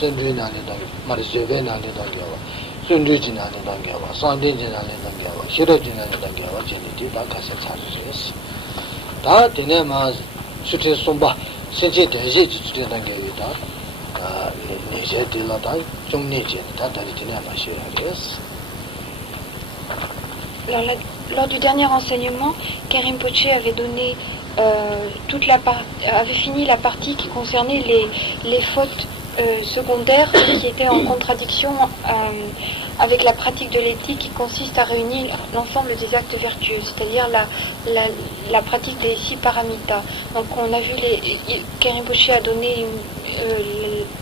Sendrinani Dang, Marisevenani Dangawa, Sundujinani Dangawa, Sandinjinani Dangawa, Shirojinani Dangawa, Jeniti, Dakasa Saris. Da Dinema Sutre Sumba, Senji Deji Dangawa, Nije de la Dang, Jungnijen, Tatarinama Shiris. Lors du dernier enseignement, Karim Poché avait donné avait fini la partie qui concernait les fautes secondaires qui étaient en contradiction avec la pratique de l'éthique qui consiste à réunir l'ensemble des actes vertueux, c'est-à-dire la pratique des 6 paramitas. Donc on a vu Karim Poché a donné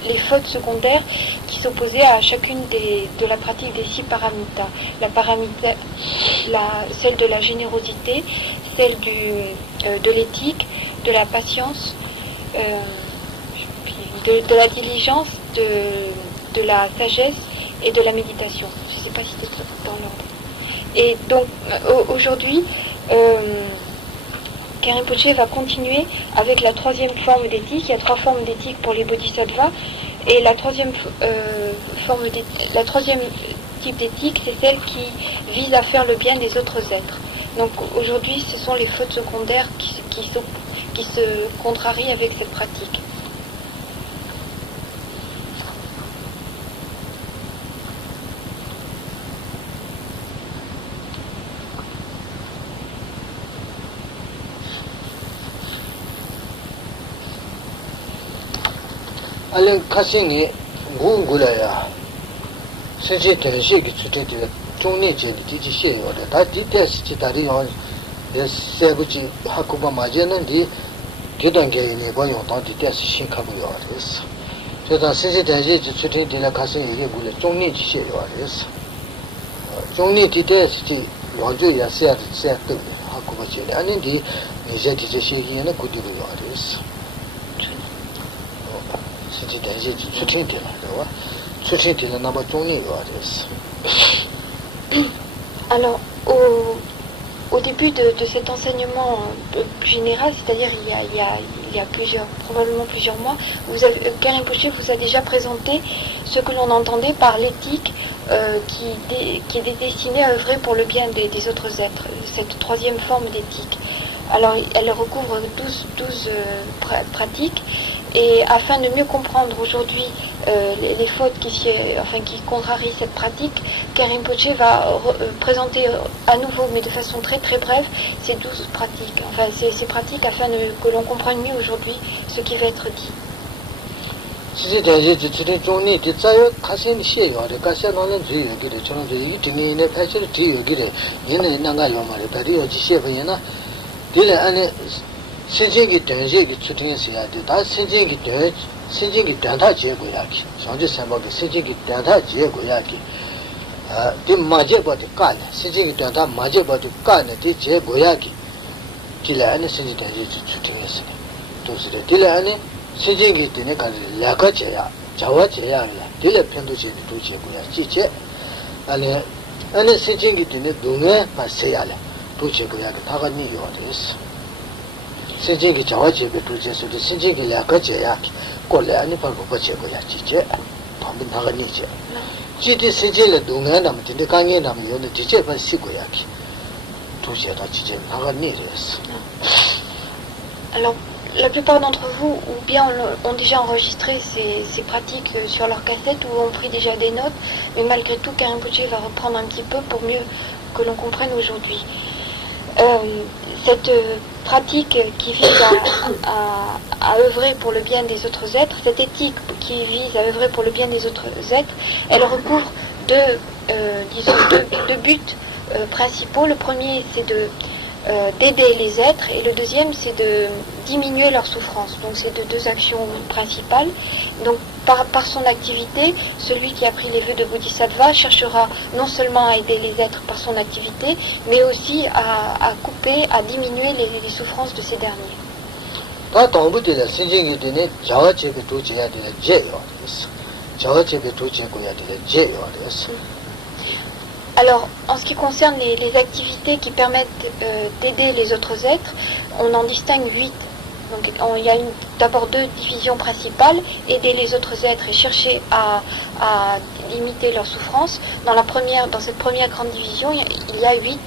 les fautes secondaires qui s'opposaient à chacune de la pratique des 6 paramitas. La paramita, celle de la générosité, celle de l'éthique, de la patience, de la diligence, de la sagesse et de la méditation. Je ne sais pas si c'est dans l'ordre. Et donc aujourd'hui, Karim Poché va continuer avec la 3e forme d'éthique. Il y a 3 formes d'éthique pour les bodhisattvas. Et la 3e type d'éthique, c'est celle qui vise à faire le bien des autres êtres. Donc aujourd'hui, ce sont les fautes secondaires qui se contrarient avec cette pratique. 알레 카싱이 구구라야 세제 대식이 주제들 종리 제디지 시에요래 다 디테스지 다리요 세부지 학구바 맞았는데 기단계인이 보여 다 디테스 신카고요 그래서 제가 세제 대식이 주제들 카싱이 이게 굴에 종리 시에요래서 종리 디테스지 원주야 세야도 학구바 제리 아닌데 이제 디제 시기에는 구두고요 그래서 Alors, au début de cet enseignement général, c'est-à-dire il y a probablement plusieurs mois, Karim Poché vous a déjà présenté ce que l'on entendait par l'éthique qui est destinée à œuvrer pour le bien des autres êtres, cette 3e forme d'éthique. Alors, elle recouvre 12 pratiques. Et afin de mieux comprendre aujourd'hui les fautes qui contrarient cette pratique, Karim Poché va présenter à nouveau, mais de façon très très brève, ces 12 pratiques, ces pratiques afin que l'on comprenne mieux aujourd'hui ce qui va être dit. 신진기 된제기 추팅해야 돼. 다 신진기 된다 제고야기. 전주 생각이 신진기 된다 제고야기. 디 마제버디 까네. 신진기 된다 마제버디 까네. 디 제고야기. 딜라네 신진기 된제 추팅했어. 도스레 딜라네 신진기 되네 가리 라가제야. 자와제야야. 딜레 편도제니 도제고야. 지제. 아니 신진기 되네 동에 파세야래. 도제고야기 다가 니요 됐어. 신진기 자와제베 도제소리 신진기 라가제야기. 꼴레 아니 바고 버제고야. 지제. 방금 다가 니제. 지디 신진의 동에 남는데 강에 남는 요는 지제 번 시고야기. 도제다 지제 다가 니레스. Alors, la plupart d'entre vous, ou bien ont déjà enregistré ces pratiques sur leur cassette, ou ont pris déjà des notes, mais malgré tout, Karim Poché va reprendre un petit peu pour mieux que l'on comprenne aujourd'hui. Cette pratique qui vise à œuvrer pour le bien des autres êtres, cette éthique qui vise à œuvrer pour le bien des autres êtres, elle recouvre deux buts principaux. Le premier, c'est d'aider les êtres, et le deuxième, c'est de diminuer leur souffrance. Donc c'est deux actions principales. Donc par son activité, celui qui a pris les vœux de Bodhisattva cherchera non seulement à aider les êtres par son activité, mais aussi à couper, à diminuer les souffrances de ces derniers. Alors, en ce qui concerne les activités qui permettent d'aider les autres êtres, on en distingue 8. Donc il y a d'abord deux divisions principales, aider les autres êtres et chercher à limiter leur souffrance. Dans cette première grande division, il y a 8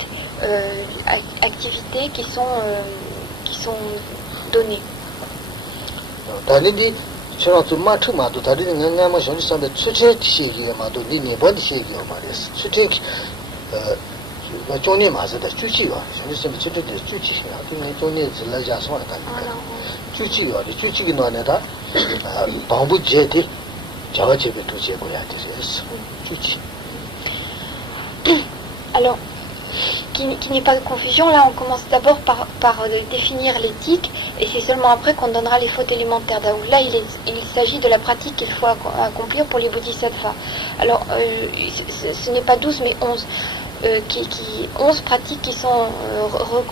activités qui sont données. Alors, qu'il n'y ait pas de confusion, là on commence d'abord par définir l'éthique et c'est seulement après qu'on donnera les fautes élémentaires. Donc là il s'agit de la pratique qu'il faut accomplir pour les bodhisattvas. Alors ce n'est pas 12 mais 11. 11 pratiques qui sont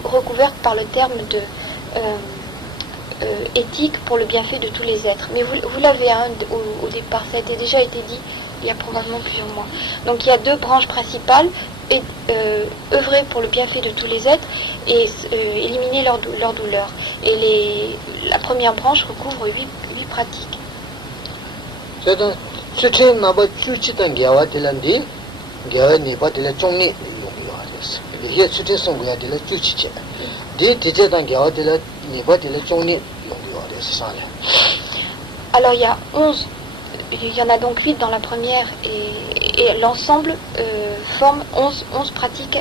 recouvertes par le terme de éthique pour le bienfait de tous les êtres. Mais vous l'avez au départ, ça a déjà été dit il y a probablement plusieurs mois. Donc il y a 2 branches principales, œuvrer pour le bienfait de tous les êtres et éliminer leur douleur. Et la première branche recouvre 8 pratiques. Alors il y a 11, il y en a donc 8 dans la première et l'ensemble forme 11 pratiques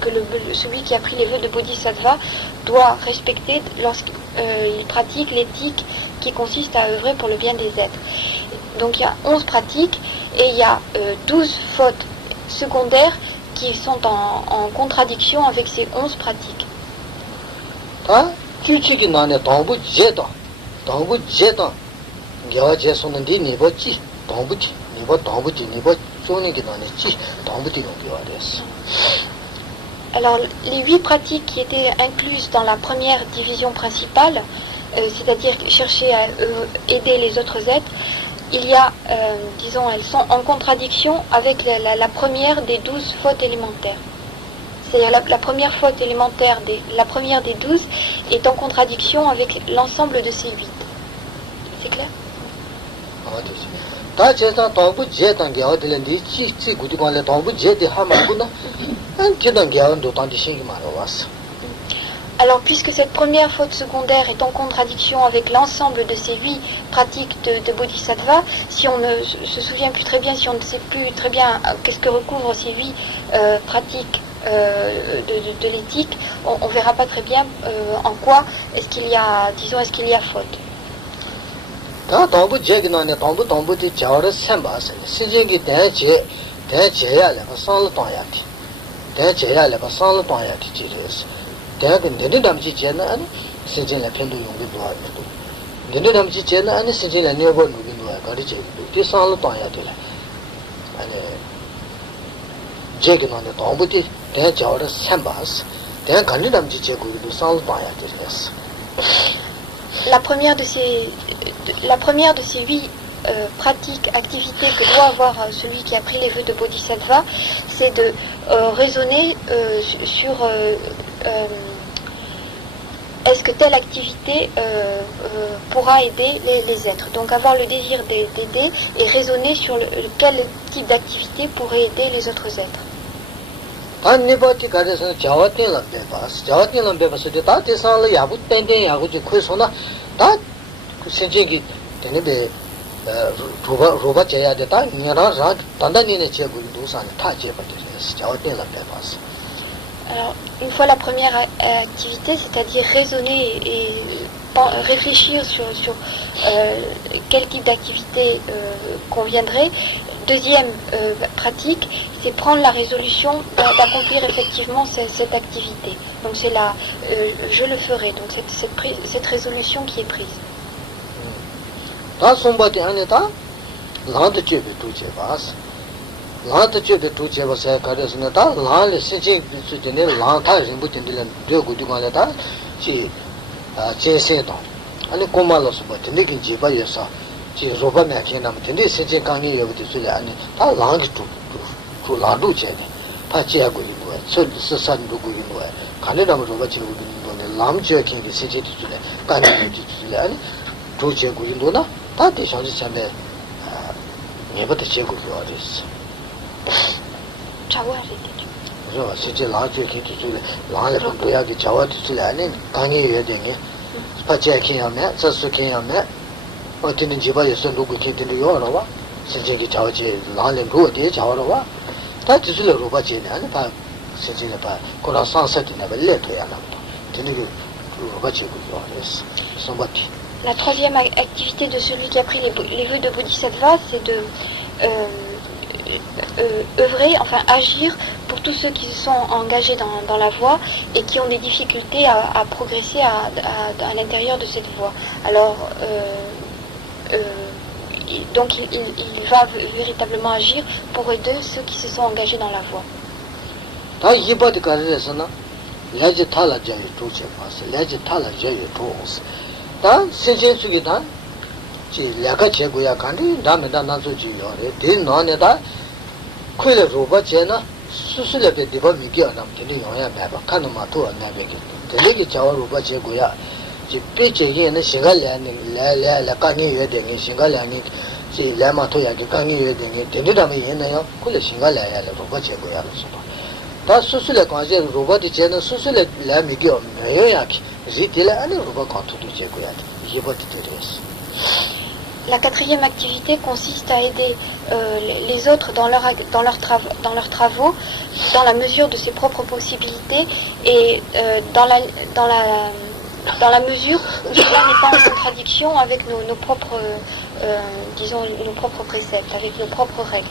que celui qui a pris les vœux de Bodhisattva doit respecter lorsqu'il pratique l'éthique qui consiste à œuvrer pour le bien des êtres. Donc il y a 11 pratiques et il y a 12 fautes secondaires qui sont en contradiction avec ces 11 pratiques. Alors les 8 pratiques qui étaient incluses dans la première division principale, c'est-à-dire chercher à aider les autres êtres, il y a, elles sont en contradiction avec la première des 12 fautes élémentaires. C'est-à-dire la première faute élémentaire, la première des 12 est en contradiction avec l'ensemble de ces 8. C'est clair? Alors, puisque cette première faute secondaire est en contradiction avec l'ensemble de ces 8 pratiques de Bodhisattva, si on ne se souvient plus très bien, si on ne sait plus très bien qu'est-ce que recouvrent ces 8 pratiques de l'éthique, on ne verra pas très bien en quoi est-ce qu'il y a faute. La première de ces 8 pratiques, activités que doit avoir celui qui a pris les vœux de Bodhisattva, c'est de raisonner sur est-ce que telle activité pourra aider les êtres. Donc avoir le désir d'aider et raisonner sur quel type d'activité pourrait aider les autres êtres. Alors, une fois la première activité, c'est-à-dire raisonner et réfléchir sur quel type d'activité conviendrait. Deuxième pratique, c'est prendre la résolution d'accomplir effectivement cette activité. Donc c'est là, je le ferai. Donc cette résolution qui est prise. 까지 지지래 아니 조제 고인도나 다 대상지 참에 예부터 제고 요리스 Chawa arrêtez. 그래서 실제 나한테 기지래 나한테 뭐야기 자와지래 아니 강의 예되니 파체킹하면 서수킹하면 어디는 집에서 누구 기들이 요러와 실제기 자와지 나한테 그거에 자와러와 다 지질로 로바지네 아니 봐 실제는 봐 그런 상세기나 벌레도야 나도 되는 로바지 요리스 somebody. La troisième activité de celui qui a pris les vœux de Bodhisattva, c'est de œuvrer, enfin agir pour tous ceux qui se sont engagés dans la voie et qui ont des difficultés à progresser à l'intérieur de cette voie. Alors, donc il va véritablement agir pour aider ceux qui se sont engagés dans la voie. 다 세제수기다 지 야가 제고야 간디 다면다 나서지요 데 너네다 콜레 로바제나 수술레베 디바 미기야나 되는 영야 매바 카노마 토아 나베게 되게 자와 로바제고야 지 빼제게는 시간량이 레레레 강이 여되는 시간량이 지 레마토야게 강이 여되는 되는다면 얘네요 콜레 시간량이야 로바제고야 그래서 다 수술레 관제 로바드 제는 수술레 레미기요 매요야키 La quatrième activité consiste à aider les autres dans leurs travaux, dans la mesure de ses propres possibilités et dans la mesure où cela n'est pas en contradiction avec nos propres, disons, nos propres préceptes, avec nos propres règles.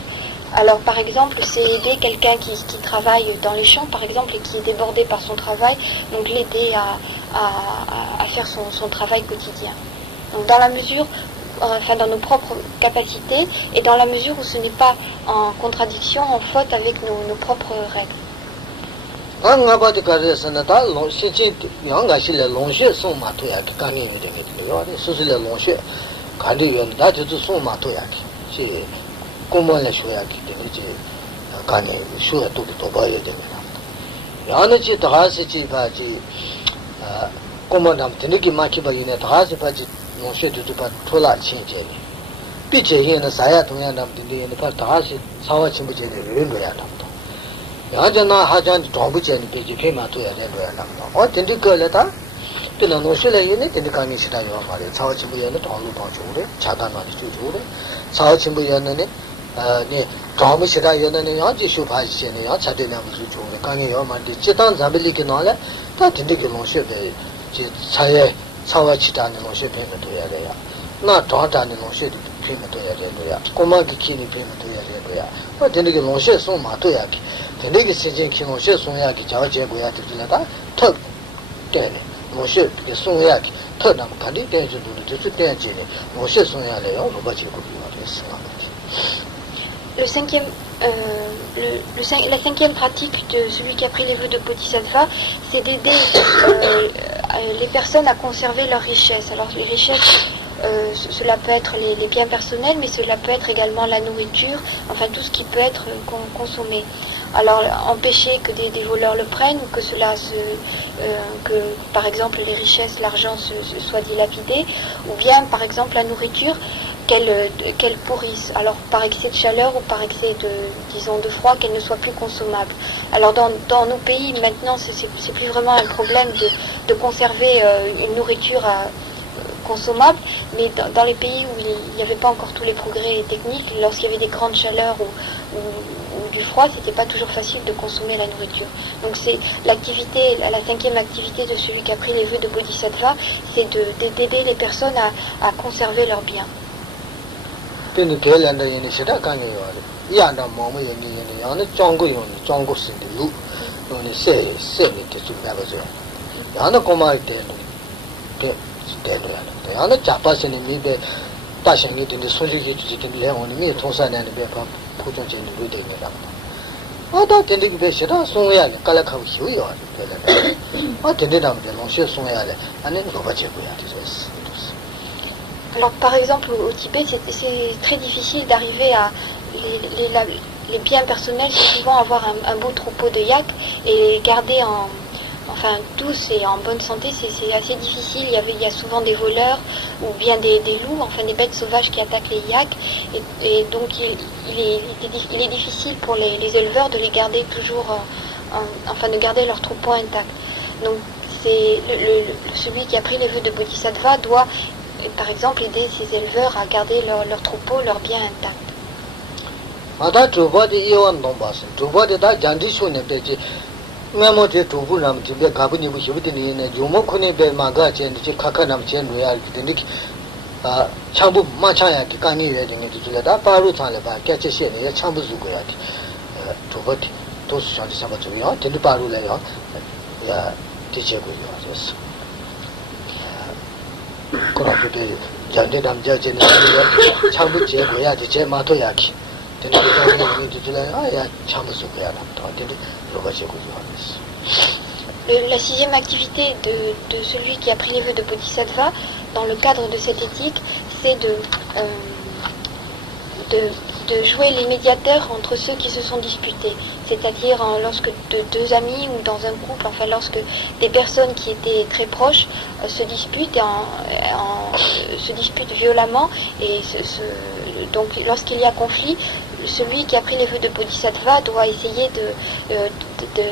Alors par exemple, c'est aider quelqu'un qui travaille dans les champs, par exemple, et qui est débordé par son travail, donc l'aider à faire son travail quotidien. Donc dans la mesure, enfin dans nos propres capacités, et dans la mesure où ce n'est pas en contradiction, en faute avec nos propres règles. 공무원에 쉬어야기 되지 간에 쉬어야 또 봐야 됩니다. 야는지 다하시지 바지 공무원함 되는게 많기 바이네 다하시 바지 노셔도 봐 돌아 친제니 비제에는 사야 동양남 되는데 봐 다하시 사와 친구제를 이런거야 남도 야잖아 하잔 정부제니 비제 페마 도야 되고야 남도 된디 걸레다 되는 노셔래 얘네 된디 간이 싫어요 말이야 사와 친구에는 돈을 더 주래 자단만이 주래 사와 친구에는 네 다음에 제가 연애는 양지 쇼파시네 양 차대면 무슨 좋은 강에 요만데 지단 잡을리게 나래 다 된게 농셔배 지 차에 차와 치다는 농셔 되면 돼야 돼요 나 더다는 농셔도 되면 돼야 돼요 꼬마기 키니 되면 돼야 돼요 뭐 된게 농셔 송 마도야기 된게 세진 키 농셔 송야기 자제고야 되지라다 턱 되네 농셔 그 송야기 턱 남 간이 되지도 되지 되지네 농셔 송야래요 뭐가 지고 그랬어 La cinquième pratique de celui qui a pris les vœux de Bodhisattva, c'est d'aider les personnes à conserver leurs richesses. Alors les richesses, cela peut être les biens personnels, mais cela peut être également la nourriture, enfin tout ce qui peut être consommé. Alors empêcher que des voleurs le prennent ou que que par exemple les richesses, l'argent soit dilapidé, ou bien par exemple la nourriture qu'elle pourrisse, alors par excès de chaleur ou par excès de froid, qu'elle ne soit plus consommable. Alors dans nos pays maintenant, c'est plus vraiment un problème de conserver une nourriture consommable, mais dans les pays où il n'y avait pas encore tous les progrès techniques, lorsqu'il y avait des grandes chaleurs ou du froid, c'était pas toujours facile de consommer la nourriture. Donc c'est la cinquième activité de celui qui a pris les vœux de Bodhisattva, c'est d'aider les personnes à conserver leurs biens. 근데 별한다 얘네 시다 간이요. 이안다 몸에 얘네 안에 정고요. 정고스인데 루. 너네 세미 좀 나가죠. 야나 고마할 때는 되는 야나 잡아서는 미베 다시는 되는데 소리기 주지긴 레온이 미 통산에는 배파 포장제는 왜 되는다. 아다 되는 게 시다 송야래 깔락하고 쉬어요. 별한다. 되는다면 농시 송야래. 아니 뭐가 제고야 되죠. Alors par exemple au Tibet c'est très difficile d'arriver à les biens personnels, c'est souvent avoir un beau troupeau de yaks et les garder enfin tous et en bonne santé, c'est assez difficile. Il y a souvent des voleurs ou bien des loups, enfin des bêtes sauvages qui attaquent les yaks. Et donc il est difficile pour les éleveurs de les garder toujours, enfin de garder leur troupeau intact. Donc c'est celui qui a pris les vœux de Bodhisattva doit, par exemple, aider ses éleveurs à garder leur troupeau, leur bien intact. Mata troupeau de Iwan Dombas, troupeau de da Jandishu ne peji, Memo de troupeau nam tibe Gabuni Bushibiti, Jumokuni be Maga Chen, Kakanam Chen, Reality, Chambu Machaya, Kani wedding into Zulada, Paru Talaba, catch a shin, Chambu Zuguyaki, Tubati, those Shanti Sabato, Teliparu Layon, teacher with yours. Koraku, Jandam Judge, Chambu Jaya, the Che Matoyaki. La sixième activité de celui qui a pris les vœux de Bodhisattva, dans le cadre de cette éthique, c'est de jouer les médiateurs entre ceux qui se sont disputés. C'est-à-dire lorsque deux amis ou dans un couple, enfin lorsque des personnes qui étaient très proches se disputent violemment, et donc lorsqu'il y a conflit, celui qui a pris les vœux de Bodhisattva doit essayer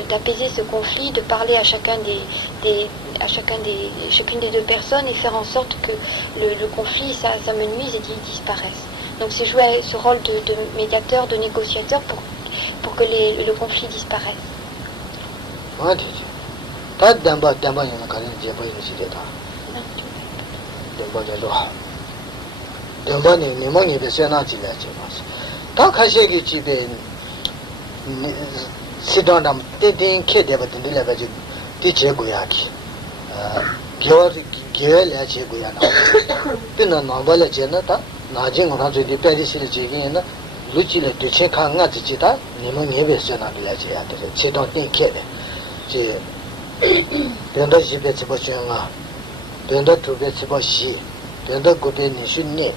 d'apaiser ce conflit, de parler à chacune des deux personnes et faire en sorte que le conflit s'amenuise et qu'il disparaisse. Donc c'est jouer ce rôle de médiateur, de négociateur pour que le conflit disparaisse. Najing Ranzo di Perisil Jigina, Lucile de Checa Nazicita, Nemo Nevesana Village, Chedon Kede, Penda Jibetsibashanga, Penda Tubetsibashi, Penda Gobe Nishuni,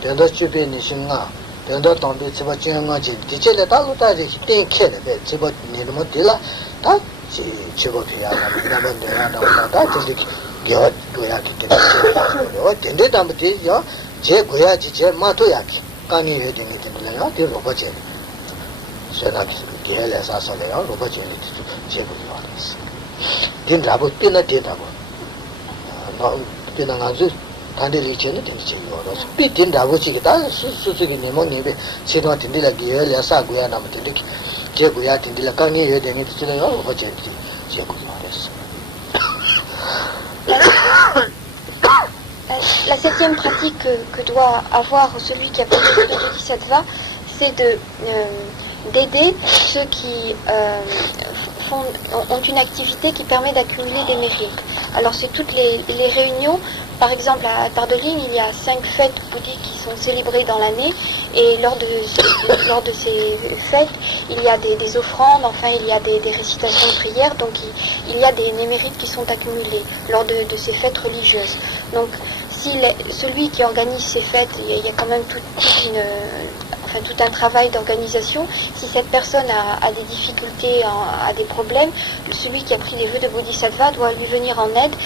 Penda Chube Nishinga, Penda Tombe Sibachanga, Dicele Taluta, Tin Kede, Chibat Nirmotilla, that Chibopia, Namandana, that is the Gyat, Tended Amati, Je Goyaji, Je Matoyaki, Kani Hedin in the Laya, the Robache. So that Gela Sasolea, Robache, Jebulis. Dindabu, Pina Dindabu. No Pinangazu, Tandili Chenet and Chinos. Pitin Davuchita, Susuki Nemoni, Sinot in Dilla Gela Saguana, Je Goyat in the Kani Hedin in the Laya, Robache, Jebulis. La septième pratique que doit avoir celui qui a pris le Bodhisattva, c'est d'aider ceux qui ont une activité qui permet d'accumuler des mérites. Alors c'est toutes les réunions, par exemple à Tardeline, il y a 5 fêtes bouddhiques qui sont célébrées dans l'année, et lors de ces fêtes, il y a des offrandes, enfin il y a des récitations de prières, donc il y a des mérites qui sont accumulés lors de ces fêtes religieuses. Donc si celui qui organise ces fêtes, il y a quand même tout un travail d'organisation. Si cette personne a des difficultés, a des problèmes, celui qui a pris les vœux de Bodhisattva doit lui venir en aide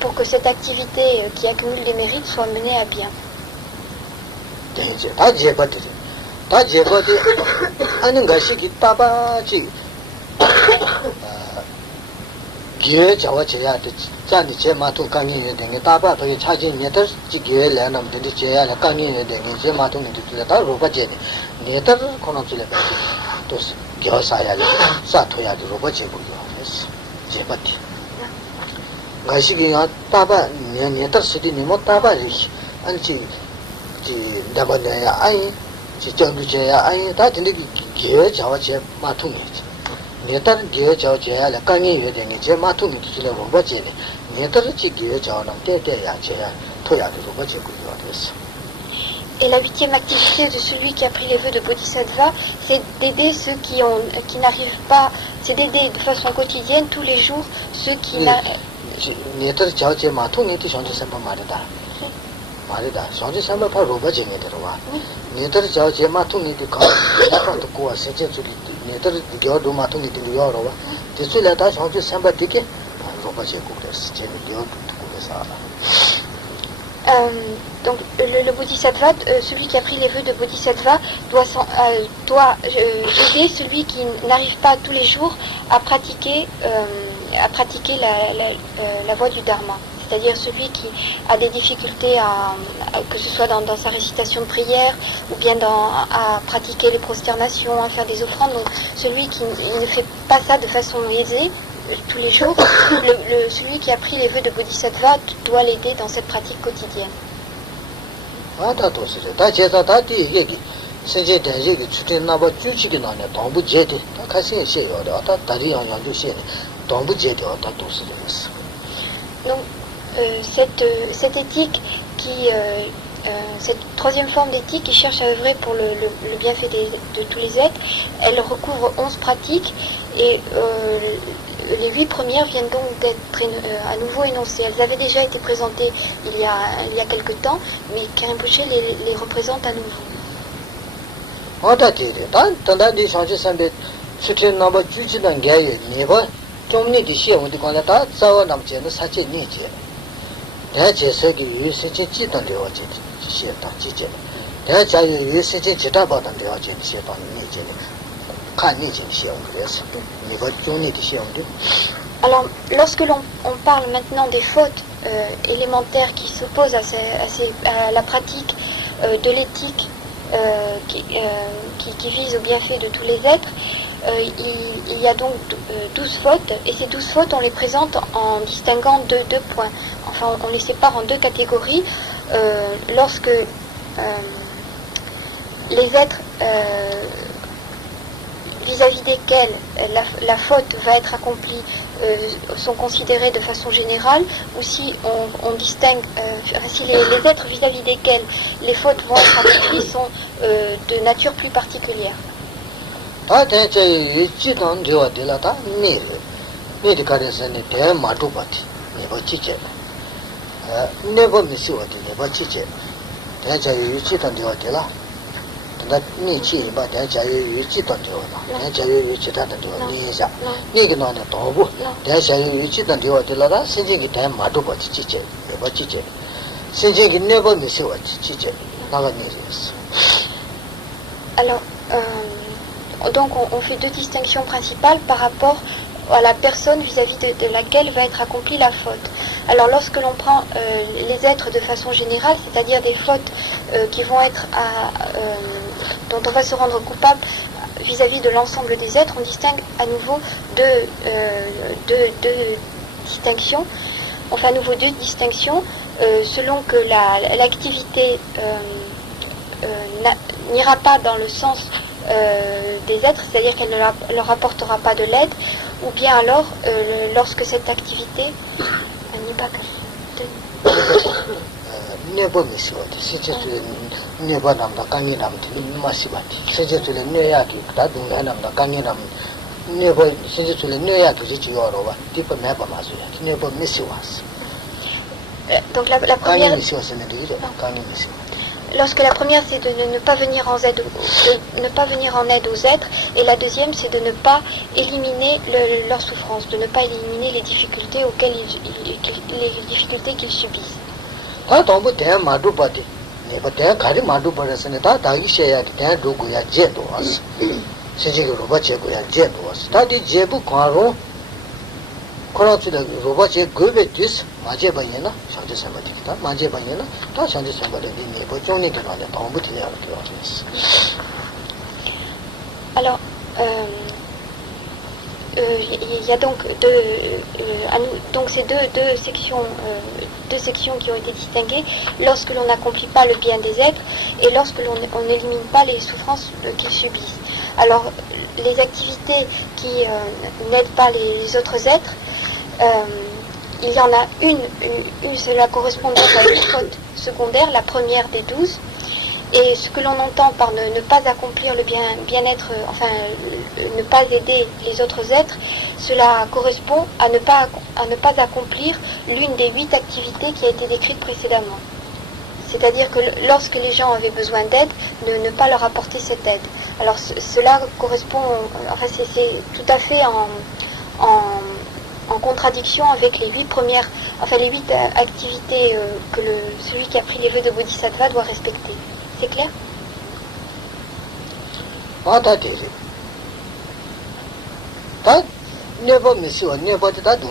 pour que cette activité qui accumule des mérites soit menée à bien. Gyue Jawa Chaya, Zani Che Matu Kangi, and Taba, charging letters, Gyue Lanam, the Chaya, Kangi, and Matu into the Robajeni, Netter Konatula, those Gyosaya, Satoya, the Robache, Jebati. Gashiki Taba, Netter City, Nimotaba, and she Dabadaya, I, she jumped to Jaya, I, that in the Gyue Jawa Che Matu. Netar Geo Chao Jaya, Kangi, and Je Matu to the Robajeni, Netar Geo Chao, Kaya, Toya, the Robache. Et la huitième activité de celui qui a pris les vœux de Bodhisattva, c'est d'aider ceux qui n'arrivent pas, c'est d'aider de façon quotidienne, tous les jours, ceux qui n'arrivent Netar Chao Je Matu, Neti Shanti Samba Marida. Marida, Shanti Samba Robajeni, Netar Chao Je Matu, Neti Kaka, to go a section to Netar Gyo Matu, Neti Yorova. The Sulata Shanti Samba Tiki, Donc le bodhisattva, celui qui a pris les vœux de bodhisattva doit aider celui qui n'arrive pas tous les jours à pratiquer la voie du dharma. C'est-à-dire celui qui a des difficultés que ce soit dans sa récitation de prière ou bien à pratiquer les prosternations, à faire des offrandes. Donc celui qui ne fait pas ça de façon aisée tous les jours, celui qui a pris les vœux de bodhisattva doit l'aider dans cette pratique quotidienne. Donc cette éthique cette troisième forme d'éthique qui cherche à œuvrer pour le bienfait de tous les êtres, elle recouvre 11 pratiques et les 8 premières viennent donc d'être à nouveau énoncées. Elles avaient déjà été présentées il y a quelque temps, mais Khenpo les représente à nouveau. Alors, lorsque on parle maintenant des fautes élémentaires qui s'opposent à la pratique de l'éthique qui vise au bienfait de tous les êtres, il y a donc 12 fautes, et ces 12 fautes, on les présente en distinguant deux points. Enfin, on les sépare en deux catégories. Lorsque les êtres vis-à-vis desquels la faute va être accomplie sont considérés de façon générale, ou si on distingue, si les êtres vis-à-vis desquels les fautes vont être accomplies sont de nature plus particulière. Alors, donc on fait deux distinctions principales par rapport à la personne vis-à-vis de laquelle va être accomplie la faute. Alors lorsque l'on prend les êtres de façon générale, c'est-à-dire des fautes qui vont être dont on va se rendre coupable vis-à-vis de l'ensemble des êtres, on distingue à nouveau deux distinctions. On fait à nouveau deux distinctions selon que l'activité n'ira pas dans le sens des êtres, c'est-à-dire qu'elle ne leur apportera pas de l'aide, ou bien alors lorsque cette activité n'est pas donc la première, lorsque la première c'est de ne pas venir en aide aux êtres, et la deuxième c'est de ne pas éliminer leur souffrance, de ne pas éliminer les difficultés qu'ils subissent. Alors, il y a donc ces deux sections qui ont été distinguées lorsque l'on n'accomplit pas le bien des êtres et lorsque l'on n'élimine pas les souffrances qu'ils subissent. Alors, les activités qui n'aident pas les autres êtres, il y en a une cela correspond à une faute secondaire, la première des 12. Et ce que l'on entend par ne pas accomplir le bien-être, ne pas aider les autres êtres, cela correspond à ne pas accomplir l'une des 8 activités qui a été décrite précédemment. C'est-à-dire que lorsque les gens avaient besoin d'aide, ne pas leur apporter cette aide. Alors cela correspond, c'est tout à fait en en contradiction avec les 8 premières, enfin les 8 activités que celui qui a pris les vœux de Bodhisattva doit respecter. C'est clair? Never miss you, never did that do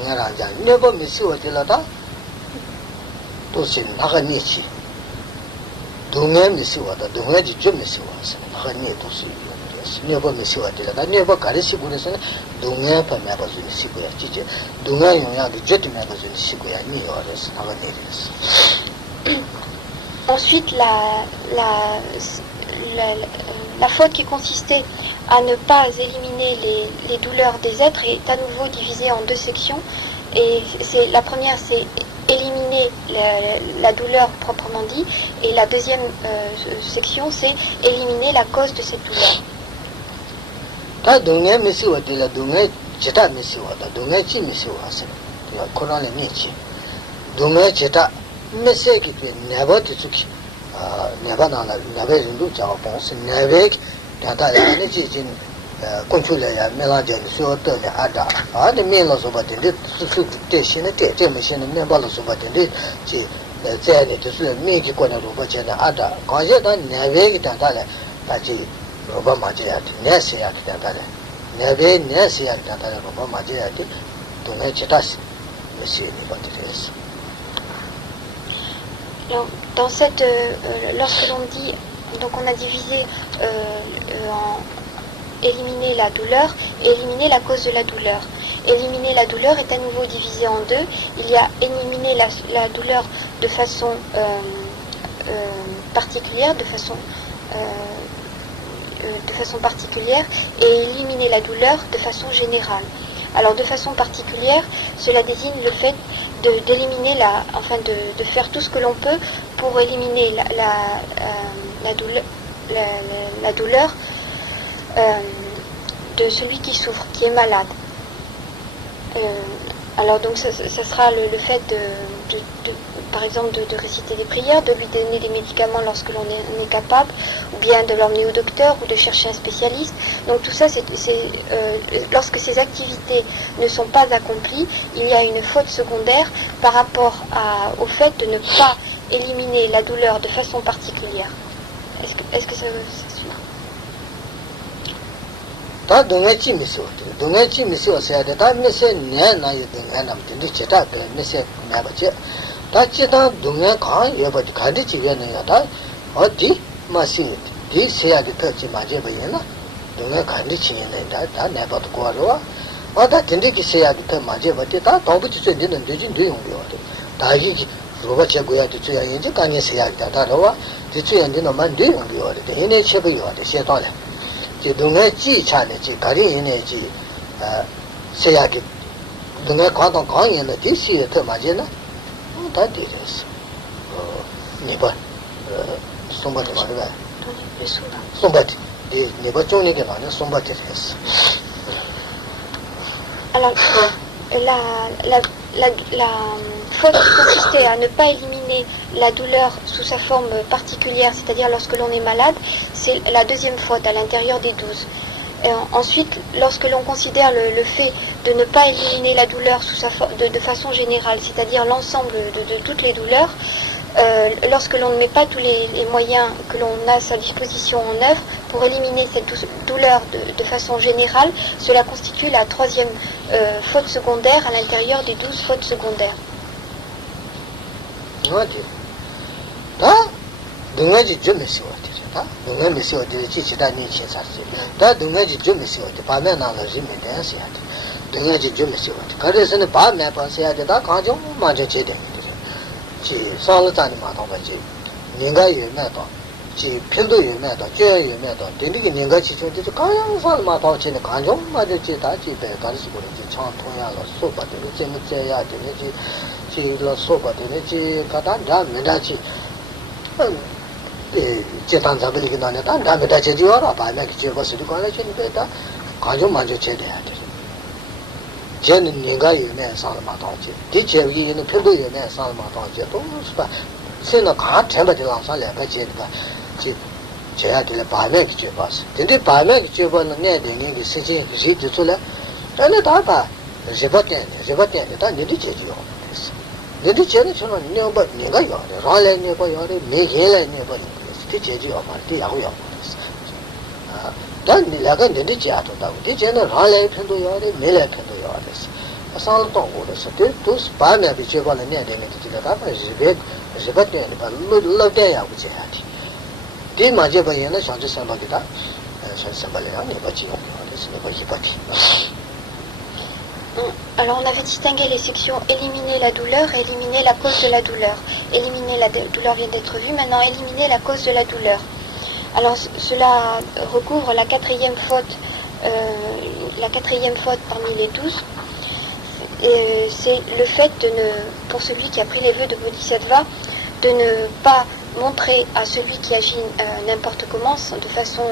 never miss you till that. To see Naganichi. Dunga miss you, the Dungaji Jim miss you was Nagani to see. Never miss you till that. Never Karisi Buddhism, Dunga magazine Sikuya teacher. Dunga Young, the jet magazine Sikuya, New York, Naganis. Ensuite, la faute qui consistait à ne pas éliminer les douleurs des êtres est à nouveau divisée en 2 sections. Et la première, c'est éliminer la douleur proprement dit. Et la deuxième section, c'est éliminer la cause de cette douleur. Controlaya, Melange, so Ada, the meal of what did station, a machine, and never so what did it. See, the Zenit is major corner of Bachana Ada, Conjeta, navigate and Tala, Pachi, Obama Jet, Nessie at Tantala, Neve, Nessie at Tantala, Obama Jet, to match it us, Monsieur, what it is. Dans cette, lorsque l'on dit, donc on a divisé en éliminer la douleur et éliminer la cause de la douleur. Éliminer la douleur est à nouveau divisé en 2. Il y a éliminer la douleur de façon particulière, de façon particulière, et éliminer la douleur de façon générale. Alors de façon particulière, cela désigne le fait d'éliminer de faire tout ce que l'on peut pour éliminer la douleur de celui qui souffre, qui est malade. Alors donc ça sera le fait par exemple de réciter des prières, de lui donner des médicaments lorsque l'on est capable, ou bien de l'emmener au docteur ou de chercher un spécialiste. Donc tout ça, lorsque ces activités ne sont pas accomplies, il y a une faute secondaire par rapport au fait de ne pas éliminer la douleur de façon particulière. Est-ce que ça suit? Ta Dungachi Misso said that I miss a Nana, and I'm the Cheta, Miss Nabache. Tachita Dunga Khan, you but Kadichi Yanayata, or D. Masi, D. say at the Turkey Majabayana, Dunga Kadichi and that never to Guarua, or that Tindiki say at the term Majabata, Tobichi didn't do doing the order. Taji, Robacha Guya to Tuya, can you say at Tataroa, the two and no man doing the order, the NHB order, Shetala. Dunga Chi China, Kari Energy, Sayaki, Dunga Quantum Kong and the DC Termagena. That is neighbor, somebody, somebody, the neighbor Johnny Devana, somebody else. Alors, la faute consistait à ne pas éliminer la douleur sous sa forme particulière, c'est-à-dire lorsque l'on est malade, c'est la deuxième faute à l'intérieur des 12. Ensuite, lorsque l'on considère le fait de ne pas éliminer la douleur de façon générale, c'est-à-dire l'ensemble de toutes les douleurs, lorsque l'on ne met pas tous les moyens que l'on a à sa disposition en œuvre pour éliminer cette douleur de façon générale, cela constitue la 3e faute secondaire à l'intérieur des 12 fautes secondaires. Dungaji Jumisi, Dungamisi or the Chichida Nichi Sassi, that Dungaji Jumisi or the Pamana Jimmy Dance, Dungaji Jumisi, Curtis and the Palm Map and say that Kanjo Maja She Solitani Matomaji, Ninga Yumeto, she Pindu Yumeto, Jay Yumeto, Dindi Ningachi to Kayam Salmato in the Kanjo, Majachi, Begaris, Chan Toyalo, Sopa, the Jimmy, she lost Sopa, the Katanda, Medachi. Chetan Zabili on the time, Damachi, you are by Mac was the collection better. Kanjo Maja Chedi. Jen Ninga, you may Salamatonchi. Teacher, you in the Pindu, you may Salamatonchi. Send a car temperature on Salia, Chia to the Pamek Chibas. Did the Pamek Chibon net in the city, see to Sula? And the Tapa, 제바텐 다 니디 제지요. 니디 제는 저는 내가 내가 요. 라래 내가 요래 매게래 내가 그 제지요. 말이 야고요. 아, 난 내가 니디 제아도 다. 이 제는 라래 편도 요래 매래 편도 요래. 아산도 오고서 또 스파나 비체발에 내는 지가 다 제바텐 바 로데 야고 제하지. 이 맞아 봐야는 상주 상박이다. Alors on avait distingué les sections éliminer la douleur et éliminer la cause de la douleur. Éliminer la douleur vient d'être vu, maintenant éliminer la cause de la douleur. Alors cela recouvre la quatrième faute parmi les 12. C'est le fait pour celui qui a pris les vœux de Bodhisattva, de ne pas montrer à celui qui agit n'importe comment, de façon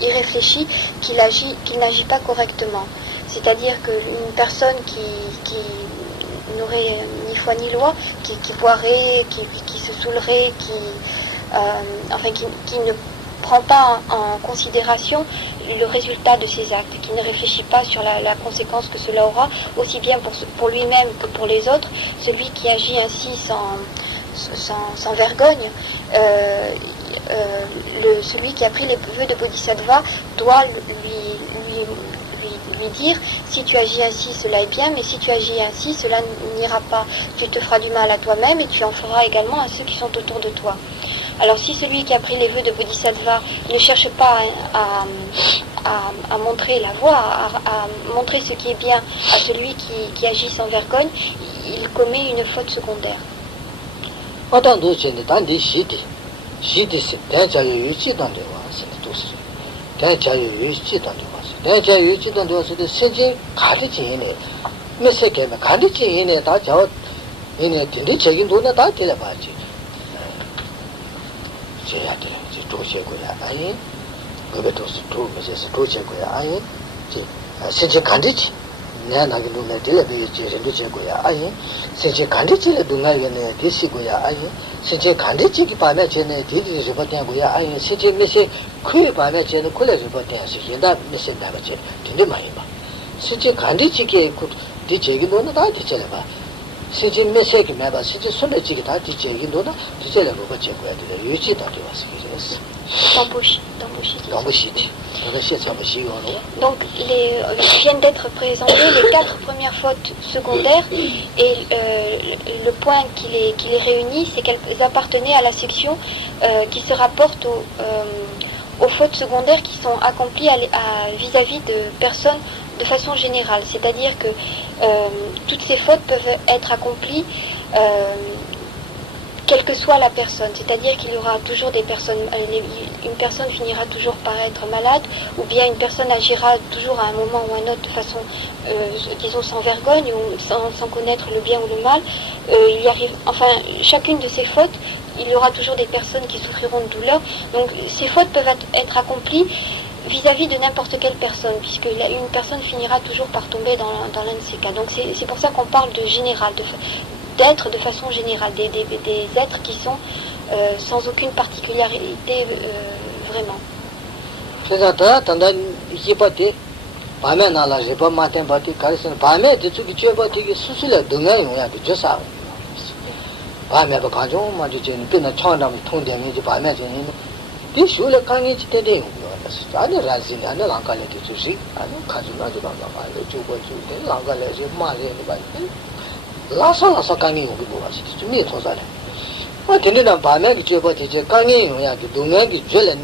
irréfléchie, qu'il n'agit pas correctement. C'est-à-dire qu'une personne qui n'aurait ni foi ni loi, qui boirait, qui se saoulerait, qui ne prend pas en considération le résultat de ses actes, qui ne réfléchit pas sur la conséquence que cela aura, aussi bien pour lui-même que pour les autres, celui qui agit ainsi sans vergogne, celui qui a pris les vœux de Bodhisattva doit lui dire, si tu agis ainsi, cela est bien, mais si tu agis ainsi, cela n'ira pas. Tu te feras du mal à toi-même et tu en feras également à ceux qui sont autour de toi. Alors si celui qui a pris les vœux de Bodhisattva ne cherche pas à montrer la voie, à montrer ce qui est bien à celui qui agit sans vergogne, il commet une faute secondaire. 나나게 눈에 들려비 제를 제고야 아예 세제 간디치를 동아연에 디시고야 아예 세제 간디치기 밤에 전에 디디를 버텨고야 아예 세제 메시 그 밤에 전에 콜레를 버텨야지 현다 메시 나가지 근데 많이 봐 세제 간디치기 그 디제기 너는 다 디제래 봐 세제 메시기 매봐 세제 손에지기 다 디제기 너는 디제래 뭐 제고야 돼 유지다 되었어 그래서 Donc, viennent d'être présentées les 4 premières fautes secondaires et le point qui les réunit, c'est qu'elles appartenaient à la section qui se rapporte aux fautes secondaires qui sont accomplies vis-à-vis de personnes de façon générale. C'est-à-dire que toutes ces fautes peuvent être accomplies quelle que soit la personne, c'est-à-dire qu'il y aura toujours des personnes, une personne finira toujours par être malade, ou bien une personne agira toujours à un moment ou à un autre de façon, disons, sans vergogne, ou sans connaître le bien ou le mal. Chacune de ces fautes, il y aura toujours des personnes qui souffriront de douleur. Donc ces fautes peuvent être accomplies vis-à-vis de n'importe quelle personne, puisque une personne finira toujours par tomber dans l'un de ces cas. Donc c'est pour ça qu'on parle de général, d'être de façon générale, des êtres qui sont sans aucune particularité vraiment. 라서 강이 오기 뭐가지 좀 미쳐서래 근데는 밤에 저버티제 강이 용야기 동양기 줄은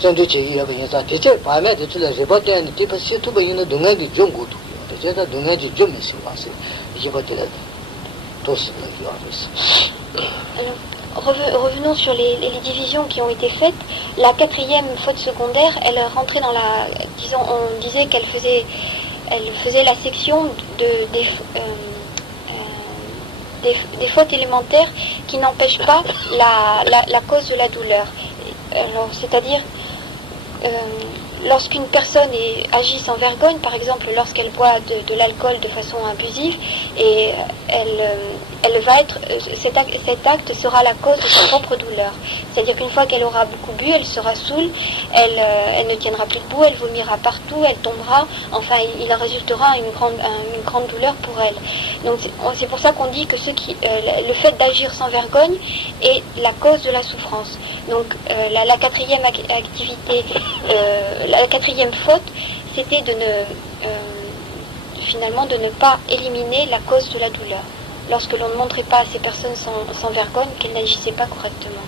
전도 제기가 변해서 대체 밤에 대출에 제버티는 디퍼시 투버 있는 동양기 좀 고도 대체다 동양기 좀 있어 봤어요 이제 버티라 Revenons sur les divisions qui ont été faites. La 4e faute secondaire, elle rentrait dans on disait qu'elle faisait la section des fautes élémentaires qui n'empêchent pas la cause de la douleur. Alors, c'est-à-dire, lorsqu'une personne agit sans vergogne, par exemple lorsqu'elle boit de l'alcool de façon abusive, et elle va être, cet acte sera la cause de sa propre douleur. C'est-à-dire qu'une fois qu'elle aura beaucoup bu, elle sera saoule, elle ne tiendra plus debout, elle vomira partout, elle tombera, enfin il en résultera une grande douleur pour elle. Donc c'est pour ça qu'on dit que le fait d'agir sans vergogne est la cause de la souffrance. Donc la quatrième activité, la quatrième faute, c'était finalement de ne pas éliminer la cause de la douleur. Lorsque l'on ne montrait pas à ces personnes sans vergogne qu'elles n'agissaient pas correctement.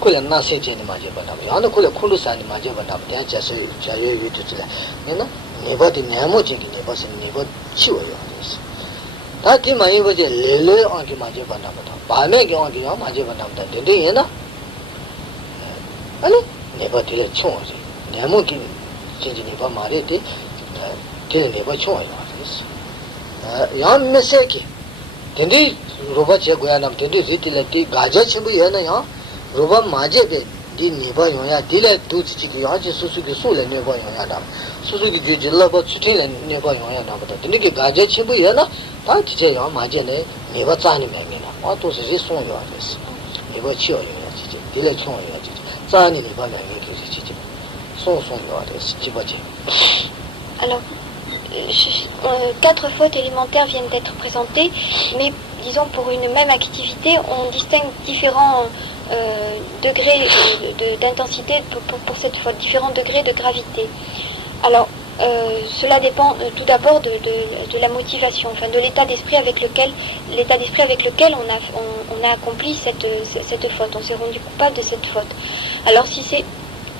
kule nasi jeni maje banam yana kule khundu sani maje banam den jase jaye yu tu tla nena neba de nemo jeni neba se neba chiwa yo des ta ti mai bo je lele angi maje banam ta ba me ge angi ya maje banam ta de yana ale neba de chong je nemo ki jeni neba mare de neba chong yo des ya me se ki de roba che goya nam de ritile ti gaja chimbu yana ya roba maje be di neba yoya dile du chi di yaji susuki sule neba yoya da susuki ju jilla ba chuti le neba yoya da ba de ke gaje chibu ya na ta ti je ya maje ne neba tsani me me na wa to se song yo des neba chi yo ya chi chi dile chong yo chi tsani neba me me ke chi chi song yo des chi ba chi. Alors 4 fautes élémentaires viennent d'être présentées, mais disons pour une même activité, on distingue différents degrés d'intensité pour cette faute, différents degrés de gravité. Alors, cela dépend tout d'abord de la motivation, enfin de l'état d'esprit avec lequel on a accompli cette faute, on s'est rendu coupable de cette faute. Alors si c'est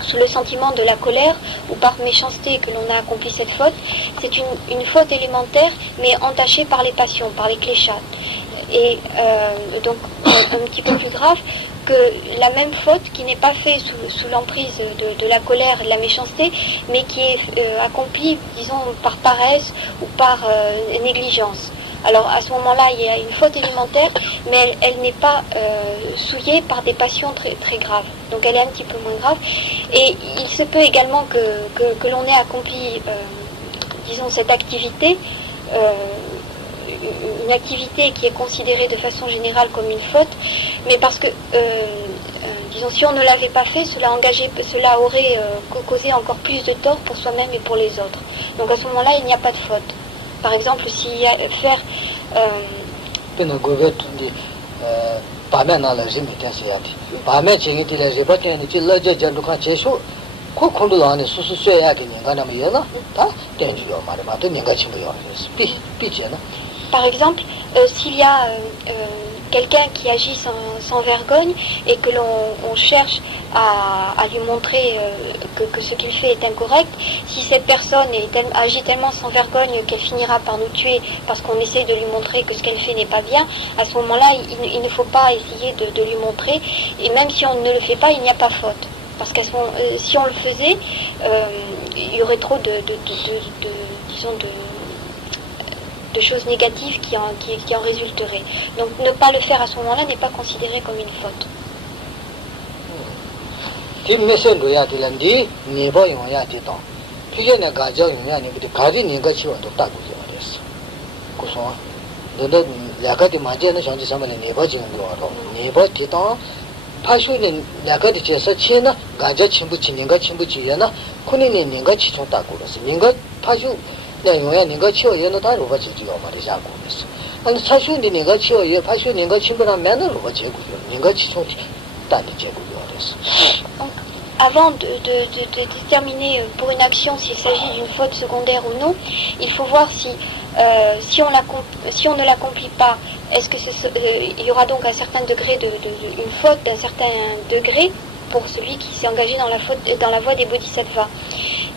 sous le sentiment de la colère ou par méchanceté que l'on a accompli cette faute, c'est une faute élémentaire mais entachée par les passions, par les cléchats. Et donc un petit peu plus grave que la même faute qui n'est pas faite sous l'emprise de la colère et de la méchanceté, mais qui est accomplie, disons, par paresse ou par négligence. Alors à ce moment-là, il y a une faute élémentaire, mais elle n'est pas souillée par des passions très, très graves. Donc elle est un petit peu moins grave. Et il se peut également que l'on ait accompli, disons, cette activité, une activité qui est considérée de façon générale comme une faute, mais parce que, disons, si on ne l'avait pas fait, cela aurait causé encore plus de tort pour soi-même et pour les autres. Donc à ce moment-là, il n'y a pas de faute. Par exemple, s'il y a faire... Par exemple, s'il y a quelqu'un qui agit sans vergogne et que l'on cherche à lui montrer que ce qu'il fait est incorrect, si cette personne agit tellement sans vergogne qu'elle finira par nous tuer parce qu'on essaie de lui montrer que ce qu'elle fait n'est pas bien, à ce moment-là, il ne faut pas essayer de lui montrer, et même si on ne le fait pas, il n'y a pas faute. Parce que si on le faisait, il y aurait trop de choses négatives qui en résulteraient. Donc ne pas le faire à ce moment-là n'est pas considéré comme une faute. Avant de déterminer pour une action s'il s'agit d'une faute secondaire ou non, il faut voir si on ne l'accomplit pas, est-ce que il y aura donc un certain degré une faute d'un certain degré pour celui qui s'est engagé dans la voie des bodhisattvas.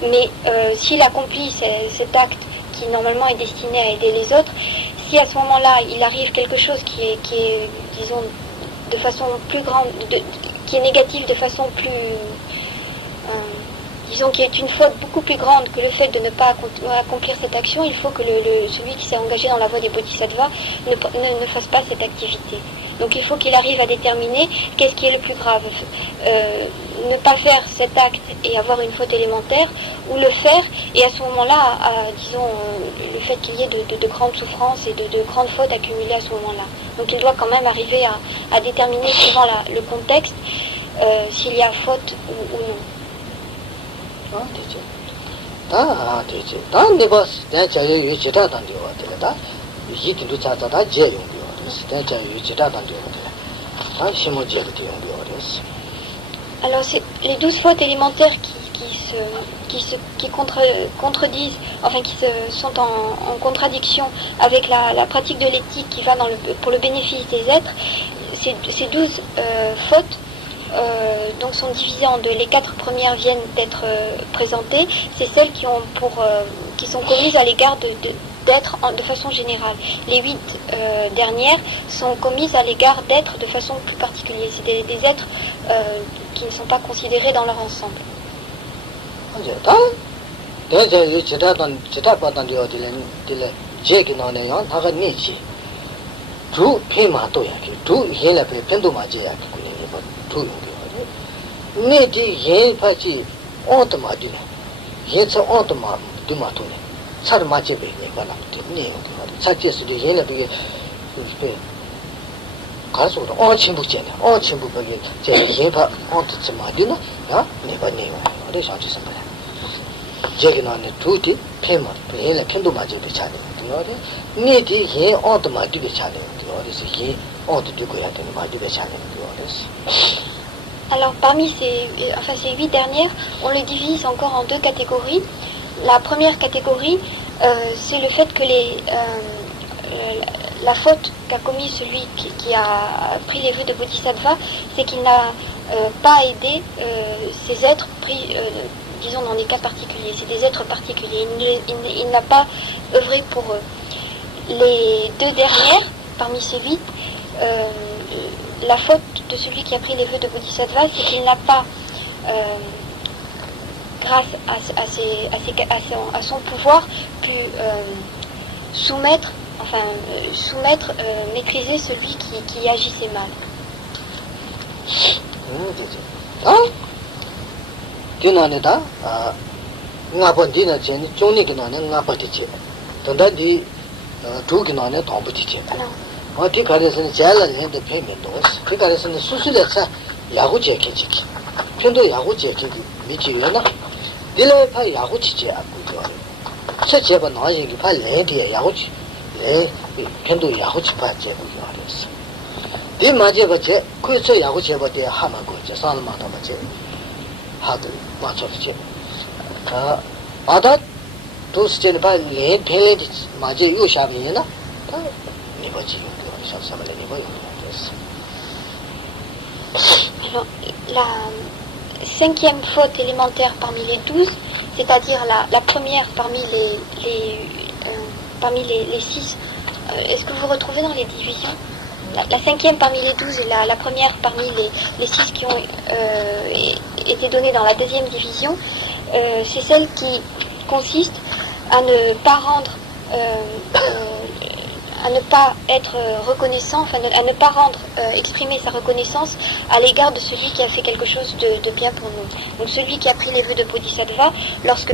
Mais s'il accomplit cet acte qui normalement est destiné à aider les autres, si à ce moment-là il arrive quelque chose qui est disons, de façon plus grande, qui est négatif de façon plus, disons, qui est une faute beaucoup plus grande que le fait de ne pas accomplir cette action, il faut que celui qui s'est engagé dans la voie des bodhisattvas ne fasse pas cette activité. Donc il faut qu'il arrive à déterminer qu'est-ce qui est le plus grave. Ne pas faire cet acte et avoir une faute élémentaire, ou le faire et à ce moment-là, disons, le fait qu'il y ait de grandes souffrances et de grandes fautes accumulées à ce moment-là. Donc il doit quand même arriver à déterminer suivant le contexte s'il y a faute ou non. Alors c'est les 12 fautes élémentaires qui contredisent, enfin qui sont en contradiction avec la pratique de l'éthique qui va pour le bénéfice des êtres. Ces 12 fautes donc sont divisées en deux. Les 4 premières viennent d'être présentées. C'est celles qui sont commises à l'égard d'êtres de façon générale. Les 8 dernières sont commises à l'égard d'êtres de façon plus particulière. C'est des êtres qui ne sont pas considérés dans leur ensemble. Alors parmi ces 8 dernières, on les divise encore en 2 catégories. La première catégorie, c'est le fait que la faute qu'a commis celui qui a pris les vues de Bodhisattva, c'est qu'il n'a pas aidé ces êtres pris, disons, dans des cas particuliers. C'est des êtres particuliers. Il n'a pas œuvré pour eux. Les 2 dernières, parmi ces 8, la faute de celui qui a pris les vœux de Bodhisattva, c'est qu'il n'a pas, grâce à son pouvoir, pu maîtriser celui qui agissait mal. Alors, la 5e faute élémentaire parmi les 12, c'est-à-dire la première parmi les 6, est-ce que vous retrouvez dans les divisions? La 5e parmi les 12 et la première parmi les 6 qui ont été données dans la 2e division, c'est celle qui consiste à ne pas rendre, à ne pas être reconnaissant, enfin à ne pas exprimer sa reconnaissance à l'égard de celui qui a fait quelque chose de bien pour nous. Donc celui qui a pris les vœux de Bodhisattva, lorsque